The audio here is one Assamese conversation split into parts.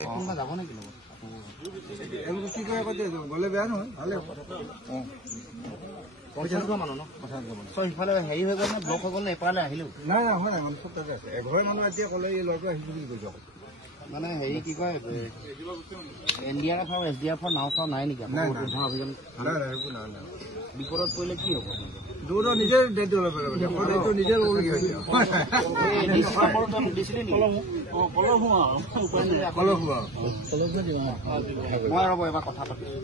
কোনোবা যাব নেকি লগত কি কৰে গ'লে বেয়া নহয় ভালে মানুহ ন সিফালে হেৰি হৈ গ'ল নে ব্লক হৈ গ'ল নে এপাৰলৈ আহিলেও নাই নাই হয় নাই মানুহ চব তাতে আছে এঘৰে মানুহ এতিয়া ক'লে এই ল'ৰাটো আহিছো বুলি কৈছে মানে হেৰি কি কয় NDRF আৰু SDRF নাও চাও নাই নেকি অভিযান বিপদত পৰিলে কি হ'ব দৌৰ নিজে দায়িত্ব ল'ব লাগিব নিজে ল'বলগীয়া হৈছে মই ৰ'ব এবাৰ কথা পাতিছোঁ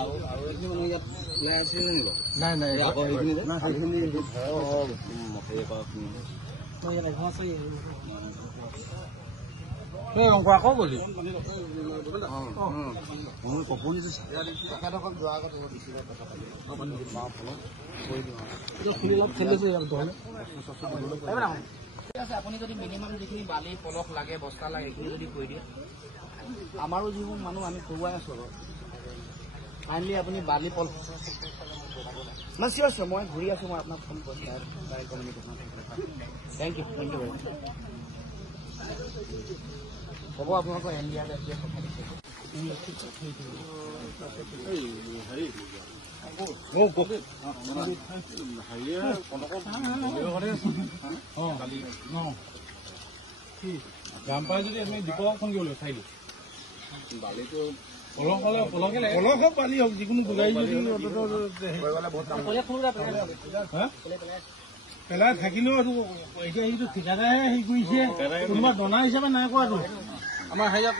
আৰু এখিনি মানুহ ইয়াত ওলাই আছিলে নেকি নাই নাই আকৌ গলি তেখেতসকল যোৱাৰ আগত ঠিক আছে আপুনি যদি মিনিমাম যিখিনি বালি পলস লাগে বস্তা লাগে এইখিনি যদি কৈ দিয়ে আমাৰো যিবোৰ মানুহ আমি খুৱাই আছো আৰু কাইণ্ডলি আপুনি বালি পলস মানে চিয়'ৰ চিয়'ৰ মই ঘূৰি আছোঁ মই আপোনাক ফোন কৰিছোঁ direct communication thank you very much হ'ব আপোনালোকৰ NDRF কথা দিছে যাম পাই যদি আমি দীপক ফোন কৰিব চাই দিওঁ বালিটো পলস হওক বালি হওক যিকোনো যোগাৰী যদি পেলাই থাকিলেও এইটো এতিয়া সেইটো ঠিকাদাৰে হেৰি কৰিছে কোনোবা দনা হিচাপে নাই কৰাটো আমাৰ হেৰিয়াত